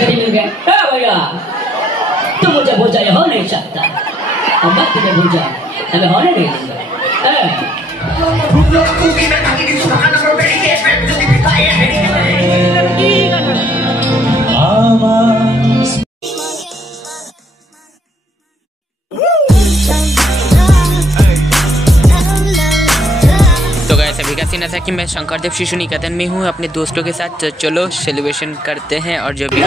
भैया तुम मुझे भूजा हो नहीं सकता और मैं तुम्हें भूजा हमें होने नहीं दूंगा तो गाइस अभी का सीन था कि मैं शंकरदेव शिशु निकेतन में हूँ अपने दोस्तों के साथ। चलो सेलिब्रेशन करते हैं और जो भी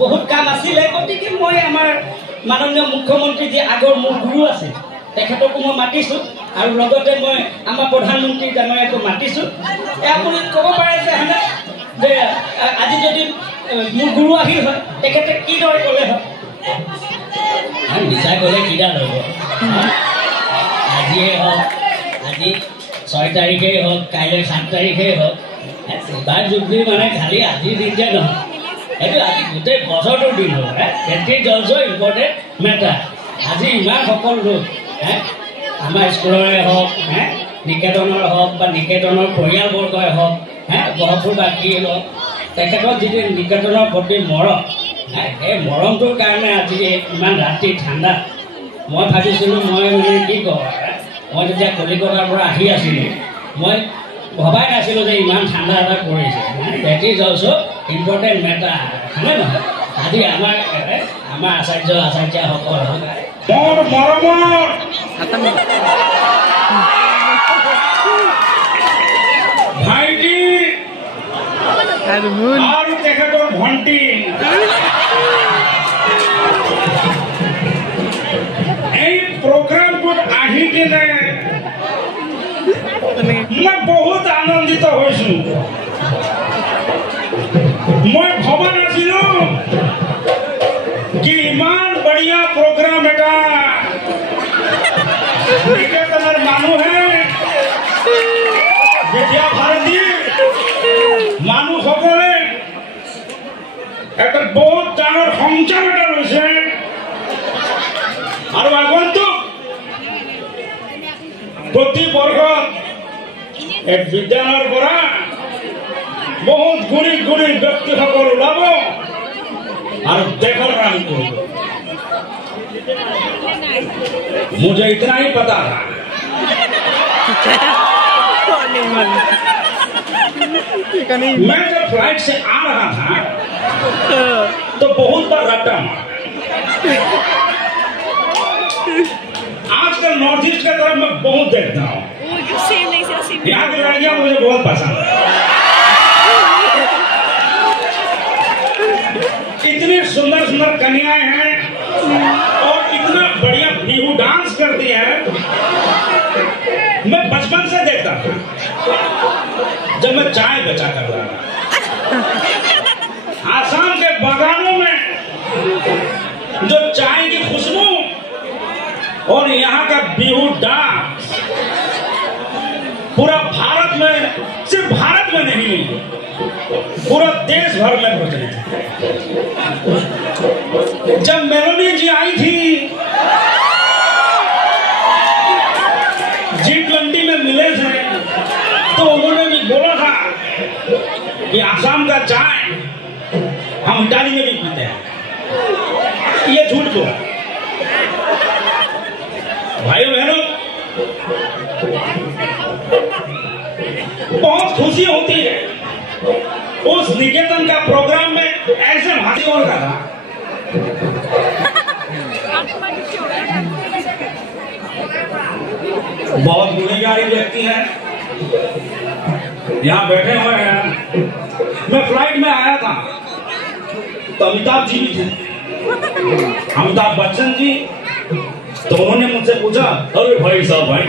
बहुत काम आছিলে গতিকে মই আমাৰ মাননীয় মুখ্যমন্ত্ৰী যে আগৰ মোৰ গুৰু আছে তেখেতকো মই মাতিছো আৰু লগতে মই আমাৰ প্ৰধানমন্ত্ৰী ডাঙৰীয়াকো মাতিছো আপুনি ক'ব পাৰে যে আজি যদি মোৰ গুৰু আহিল হয় তেখেতে কি দৰে ক'লে হয় আমি বিচাৰ ক'লে কি দাল হ'ব আজিয়ে হওক আজি 6 তাৰিখে হওক কাইলৈ 7 তাৰিখে হওক এবাৰ যদি মানে খালি আজি দিনটা নহয় এইটো আজি গোটেই বছৰটোৰ দিন হ'ল এটি জলজ ইম্পৰ্টেণ্ট মেটাৰ আজি ইমান সকল লোক আমাৰ স্কুলৰে হওক নিকেতনৰ হওক বা নিকেতনৰ পৰিয়ালবৰ্গই হওক গহপুৰবাসীয়ে হওক তেখেতৰ যিটো নিকেতনৰ প্ৰতি মৰম এই মৰমটোৰ কাৰণে আজি ইমান ৰাতি ঠাণ্ডা মই ভাবিছিলোঁ মই মানে কি কওঁ মই যেতিয়া কলিকতাৰ পৰা আহি আছিলোঁ মই ভবাই নাছিলোঁ যে ইমান ঠাণ্ডা এটা পৰিছে বেটি জলজ ইম্পৰ্টেণ্ট মেটাৰ হয়নে নহয় আজি আমাৰ আচাৰ্যসকল মোৰ মৰমৰ ভাইটি আৰু তেখেতৰ ভণ্টি এই প্ৰগ্ৰামটোত আহি কিনে মই বহুত আনন্দিত হৈছোঁ मैं भवा नासिलो कि इमान बढ़िया प्रोग्राम एटा निकेतनर मानु है जेतिया भारती मानु सकले एक बहुत डाঙৰ সংখ্যা এটা লৈছে আৰু আগন্তুক প্ৰতি বৰ্ষত এক বিদ্যালয়ৰ পৰা बहुत गुणी गुणी व्यक्ति सकल ओलाब और देखर काम कर मुझे इतना ही पता था मैं जब फ्लाइट से आ रहा था तो बहुत बार रट्टा मारा आजकल नॉर्थ ईस्ट की तरफ मैं बहुत देखता हूँ यहाँ की लड़कियां मुझे बहुत पसंद है। इतनी सुंदर सुंदर कन्याएं हैं और इतना बढ़िया बिहू डांस करती है। मैं बचपन से देखता था जब मैं चाय बेचा कर रहा था। आसाम के बागानों में जो चाय की खुशबू और यहाँ का बिहू डांस पूरा भारत में, सिर्फ भारत में नहीं, पूरा देश भर में प्रचलित है। जब मेलोडी जी आई थी G20 में मिले थे तो उन्होंने भी बोला था कि आसाम का चाय हम इटाली में भी पीते हैं। ये झूठ बोला। भाइयों बहनों, बहुत खुशी होती है। उस निकेतन का प्रोग्राम में ऐसे भाषण का था। बहुत गुनहगारी व्यक्ति है यहाँ बैठे हुए हैं। मैं फ्लाइट में आया था तो अमिताभ जी भी थे, अमिताभ बच्चन जी। तो उन्होंने मुझसे पूछा, अरे भाई साहब भाई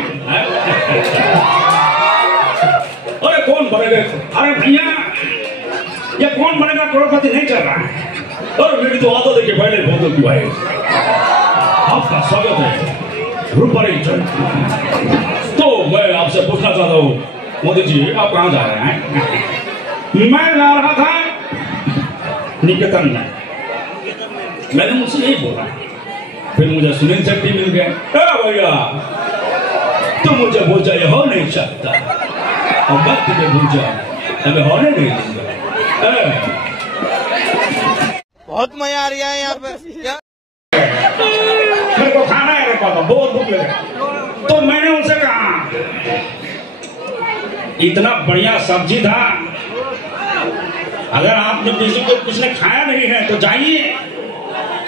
अरे कौन बनेगा, अरे भैया ये कौन बनेगा करोड़पति नहीं चल रहा है। अरे मेरी तो आदत है कि पहले बोतल की भाई। आपका स्वागत है रूपरी चल। तो मैं आपसे पूछना चाहता हूँ मोदी जी, आप कहाँ जा रहे हैं? मैं जा रहा था निकेतन में। मैंने मुझसे यही बोला, फिर मुझे सुनील शेट्टी मिल गए। भैया तुम मुझे भूल जाए हो नहीं सकता, और मैं तुझे भूल जाए अभी होने नहीं दूंगा। बहुत मजा आ रहा है यहाँ पे। मेरे को खाना है पापा, बहुत भूख लगे। तो मैंने उनसे कहा इतना बढ़िया सब्जी था, अगर आपने किसी को कुछ ने खाया नहीं है तो जाइए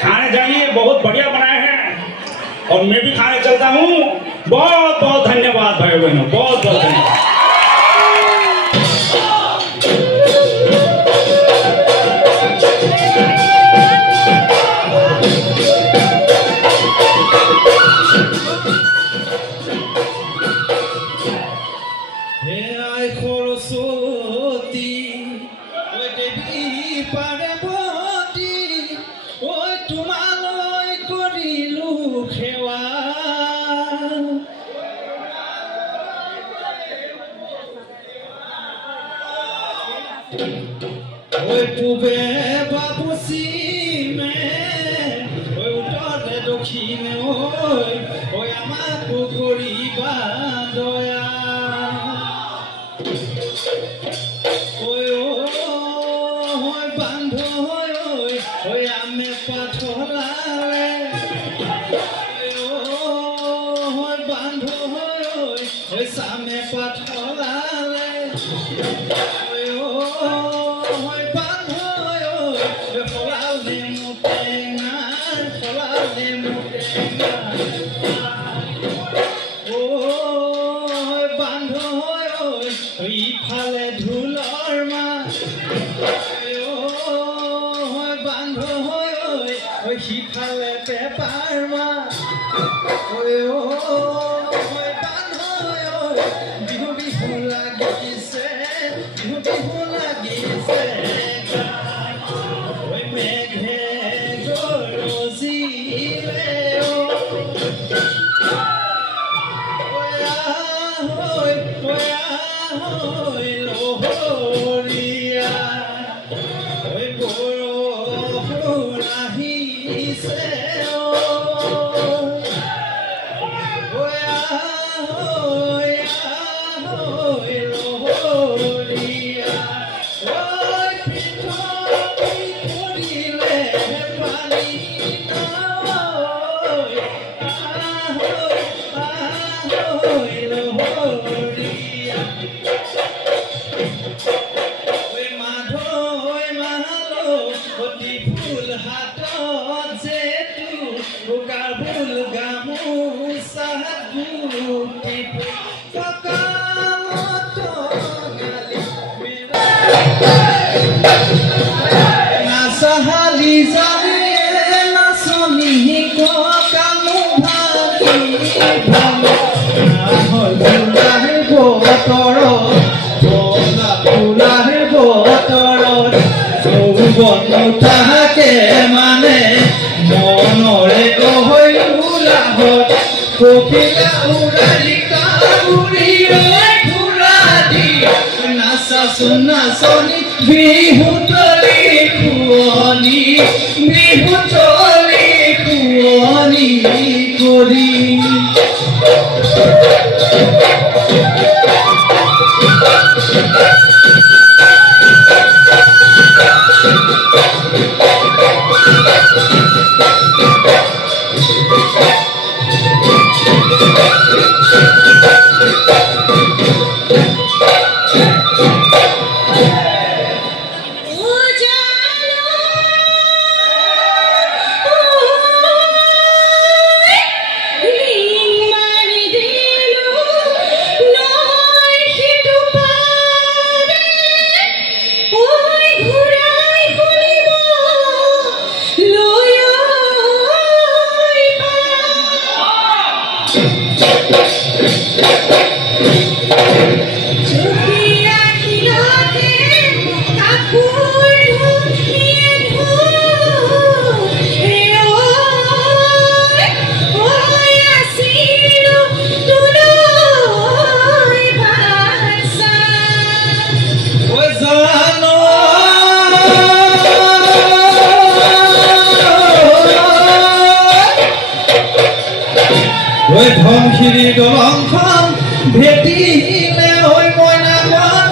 खाने जाइए, बहुत बढ़िया बनाए हैं और मैं भी खाने चलता हूँ। बहुत बहुत धन्यवाद भाई बहनों, बहुत बहुत धन्यवाद। পূবে বা পশ্চিমে ওই উত্তরে দক্ষিণে ওই আমাকো করিবা দয়া ওই ওই বান্ধ ওই আমে পাথলারে ওই বান্ধ ওই সামে পাথলারে ইফালে ঢোলৰ মাত বান্ধ সিফালে পেপাৰ মাত বিহু বিহু লাগিছে, বিহু বিহু লাগিছে। মেঘে গৰজিলে লোহৰীয়া বৰষুণ আহিছে। নাচাহালি জানে নাচনি কালো ভাগি ফুলাহে বতৰত বলা ফুলাহে বতৰত যৌৱন তাহাকে মানে মনৰে হৈ উলাহত কপিলা উৰালি কাউৰী ঘূৰা দি নাচাচোন নাচনি বিহুতলি খুৱনি বিহুতলি খুৱনি কৰি ধনশিৰি দলংখন ভেটিলে হৈ মইনাখন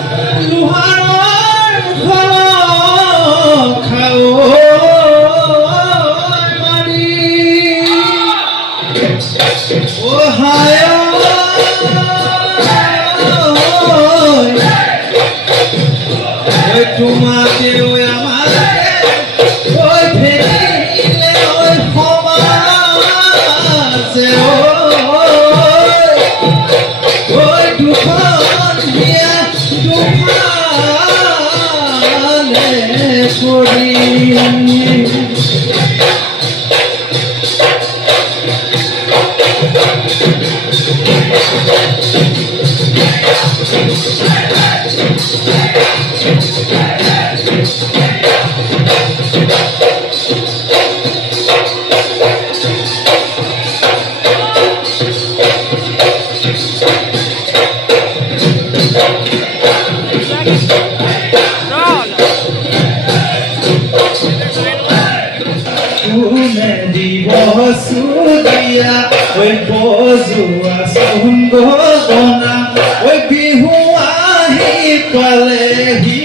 লোহাৰৰ খাও মাৰি হায় তোমাকে আমাকে ভেটিলে হৈ সমাজে Sudia, oi bozua sungona, oi bihuahi palehi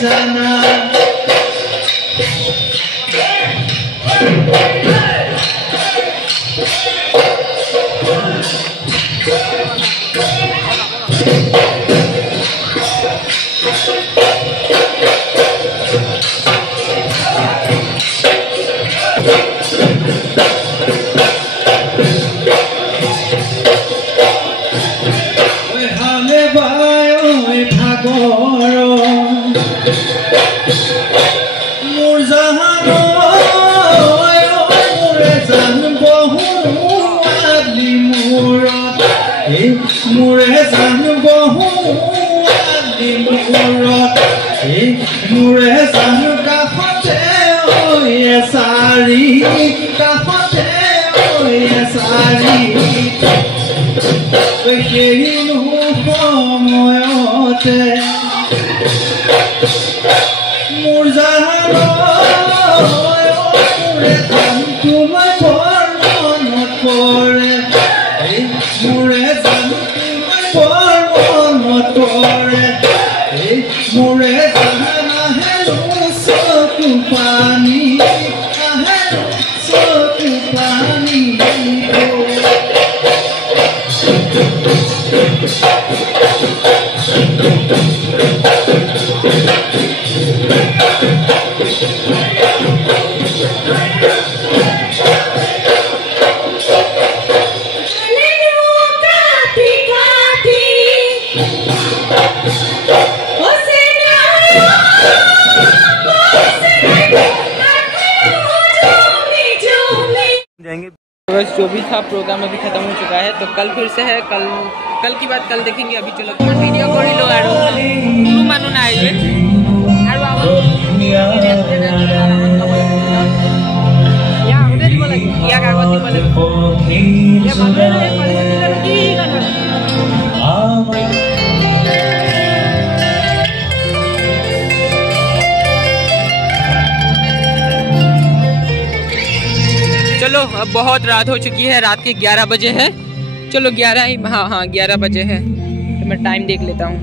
sana. Mure san bohu ali murot mure san kahate oye sari kahate oye sari behinu homoyote murzahano mure san tumai pormonot pore mure san Mure sana hello sotu pani hello sotu pani बस जो भी था programme अभी खत्म हो चुका है, तो कल फिर से है। कल की बात कल देखेंगे। अभी चलो वीडियो कर लो और मानो ना आइए चलो अब बहुत रात हो चुकी है, रात के 11 बजे है। चलो 11 ही, हाँ 11 बजे है। तो मैं टाइम देख लेता हूँ,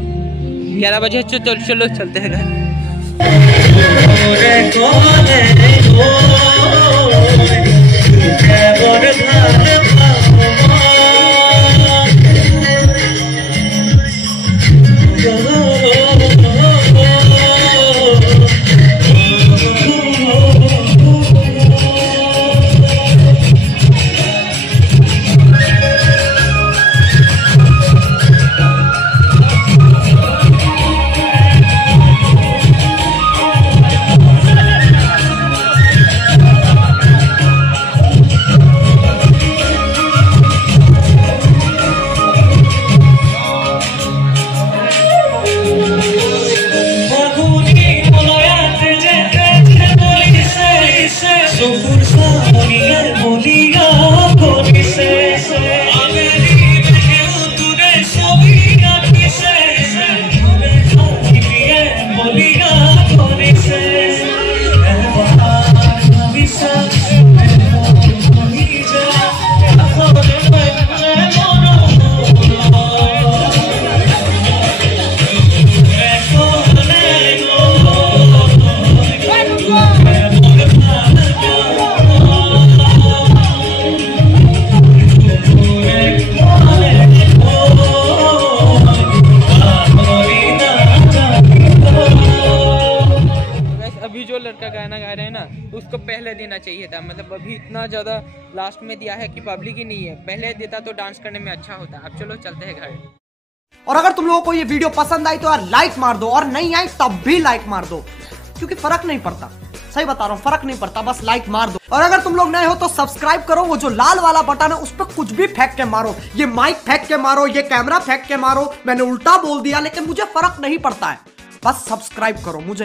11 बजे। चलो चलते हैं घर। लड़का गाना गा रहे हैं ना, तो उसको पहले देना चाहिए था। मतलब अभी इतना ज़्यादा लास्ट में दिया है कि पब्लिक ही नहीं है, पहले देता तो डांस करने में अच्छा होता। अब चलो चलते हैं घर। और अगर तुम लोगों को ये वीडियो पसंद आई तो यार लाइक मार दो, और नहीं आई तब भी लाइक मार दो, क्योंकि फर्क नहीं पड़ता। सही बता रहा हूँ, फर्क नहीं पड़ता, बस लाइक मार दो। और अगर तुम लोग नए हो तो सब्सक्राइब करो, वो जो लाल वाला बटन है उस पर कुछ भी फेंक के मारो, ये माइक फेंक के मारो, ये कैमरा फेंक के मारो। मैंने उल्टा बोल दिया लेकिन मुझे फर्क नहीं पड़ता है, बस सब्सक्राइब करो मुझे।